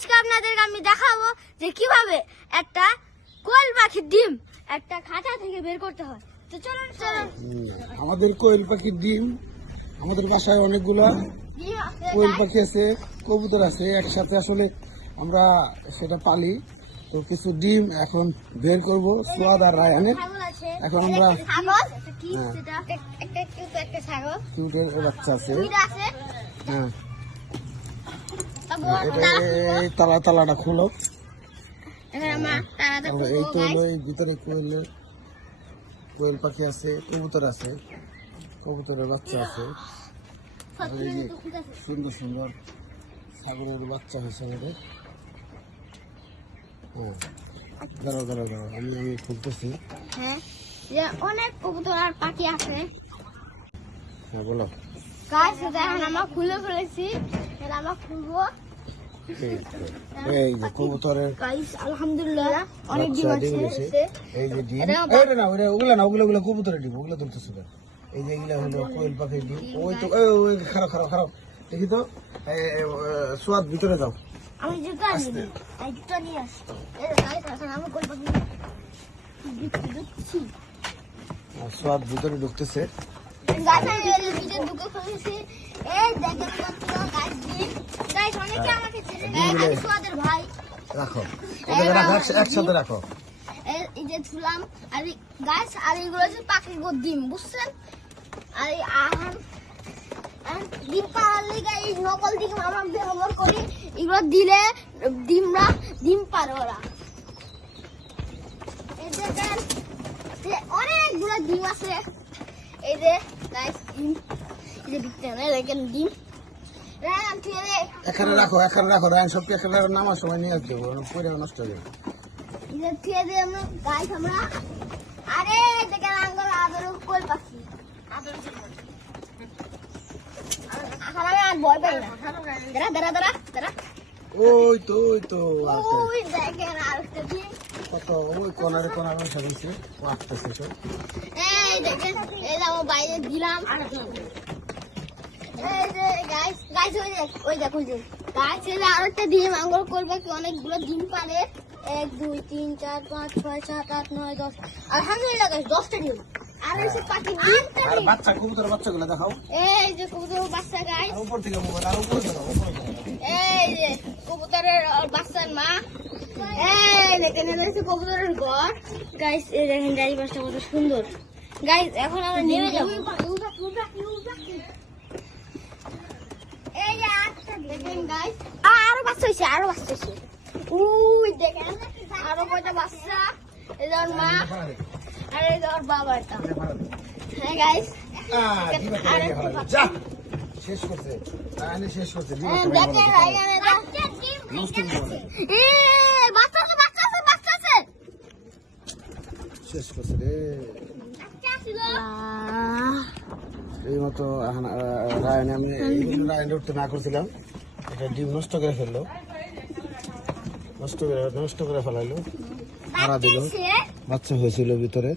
আজকে আপনাদেরকে আমি দেখাবো যে কিভাবে একটা কোয়েল পাখির ডিম একটা খাঁচা থেকে বের করতে হয়। তো চলুন চলুন। আমাদের কোয়েল পাখির ডিম, আমাদের বাসায় অনেকগুলা ডিম আছে, কোয়েল পাখি আছে, কবুতর আছে, একসাথে আসলে আমরা সেটা পালি। তো কিছু ডিম এখন বের করব সোয়াদ আর রায়ানের। ছাগল আছে, এখন আমরা ছাগল একটা কি সেটা একটা কিউট একটা ছাগল কিউটের বাচ্চা আছে। দুইটা আছে। হ্যাঁ, তারপর এটা এই তালাটা খুলো। এখানে আমরা তারাতে এই তো হলো এই ভিতরে কোয়েল পাখি আছে, কবুতর আছে, কবুতরের বাচ্চা আছে। আর এই যে সুন্দর সুন্দর ছাগলের বাচ্চা হয়েছে আমাদের। হ্যাঁ, দাঁড়াও আমি খুলতেছি। হ্যাঁ, যে অনেক কবুতর আর পাখি আছে। হ্যাঁ বলো। গাছ এখন আমরা খুলে ফেলেছি, এটা আমরা খুলবো। এই যে কবুতরের গাইস আলহামদুলিল্লাহ অনেক ডিম বাচ্চা ডিম আছে। হয়েছে। এই যে ডিম, ওটা না ওগুলো কবুতরের ডিম, ওগুলো ধরতেছে না। এই যে এগুলা হলো কোয়েল পাখির ডিম। ওই তো ওই খারাপ দেখি তো। সোয়াদ ভিতরে যাও। আমি জুতা নিই, এই জুতা নিয়ে আসি। এই গাইস এখন আমরা কোল পাখি দিচ্ছি। সোয়াদ ভিতরে ঢুকতেছে। গাছ আমি এর ভিতরে ঢুকে ফেলেছি। এই দেখেন মাত্র গাছ ডিম। গাইস অনেকে আমাকে চেনে, আমি সুয়াদের ভাই। রাখো, ওদের রাখো, একসাথে রাখো। এই যে ধুলাম আর গাছ আর এগুলো হচ্ছে পাখির ডিম, বুঝছেন? আর এই ডিম পাড়ার লিগে এই নকল ডিম আমরা ব্যবহার করি। এগুলো দিলে ডিম পারে ওরা। এই যে দেখেন যে অনেকগুলো ডিম আছে। এই যে গাইস ডিম, এই যে বিক্রি দেখেন ডিম। রায়ান তুই এখানে রাখো রায়ান, সবকে এখানে নামার সময় নিয়ে আসবে, পরে নষ্ট হয়ে যাবে। ইধর থেকে দিয়ে আমরা গাইস আমরা আরে দেখেন আঙ্গুল আদর কোল পাখি আদর এখন আমি আর ভয় পাই না। দাঁড়া ওই তো ওই দেখেন আর একটা ডিম। কত ওই কোনারে সাজাইছে, ও আসতেছে তো। এই দেখেন এই যে আমার বাইরে দিলাম। এই যে গাইস ওই যে গাইস এই যে আরেকটা ডিম আঙ্গুল কোল পাখি অনেকগুলো ডিম পারে। 1 2 3 4 5 6 7 8 9 10 আলহামদুলিল্লাহ গাইস 10টা ডিম। আর এসে পাখি ডিমটা আর বাচ্চা কবুতরের বাচ্চাগুলো দেখাও। এই যে কবুতরের বাচ্চা গাইস, উপর থেকে মোবাইল আর উপরে দাও। এই যে কবুতরের বাচ্চার মা। এই দেখেন এটা হচ্ছে কবুতরের ঘর গাইস। এই দেখেন গাইস বাচ্চা কত সুন্দর। গাইস এখন আমরা নেমে যাব। এই যে আচ্ছা দেখেন গাইস আরো বাচ্চা হইছে। উই দেখেন আরো কয়টা বাচ্চা। এই যে ওর মা আর এই যে ওর বাবা। হ্যাঁ গাইস যা শেষ করছে, শেষ করছে। দেখেন বাচ্চা আছে শেষ করছে রে। এই মতো রায়নে আমি রায়নে উঠতে না করছিলাম, এটা ডিম নষ্ট করে ফেললো, নষ্ট করে ফেলাইলো, মারা দিল। বাচ্চা হয়েছিল ভিতরে,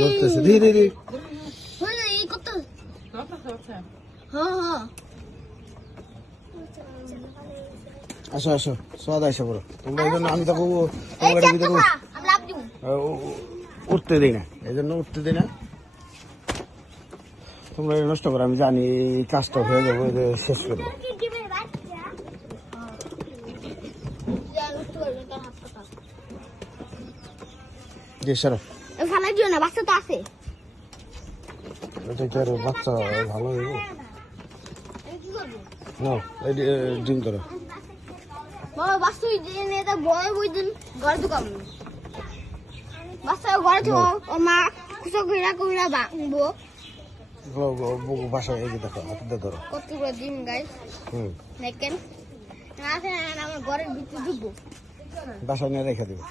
লড়তেছে ধীরে ধীরে। আসো সোয়াদ আইসা পড়ো তোমরা। এই জন্য আমি তো ভিতরে উঠতে দিই না, এই জন্য উঠতে দিই না। তোমরা নষ্ট করো, আমি জানি এই কাজটা হয়ে যাবো, শেষ করবো। বাচ্চা তো আছে, এটা কি আর বাচ্চা ভালো হইব না? ডিম করো বাবা বাচ্চা এটা বড় বই দিন ঘরে ঢুকাবো। বাচ্চা ঘরে ও মা কুচো কইরা বাঁধবো। বাসায় এই যে দেখো, হাতে ধরো কতগুলো ডিম গাইস দেখেন। আমার ঘরের ভিতরে ঢুকবো, বাসায় নিয়ে রেখে দেবো।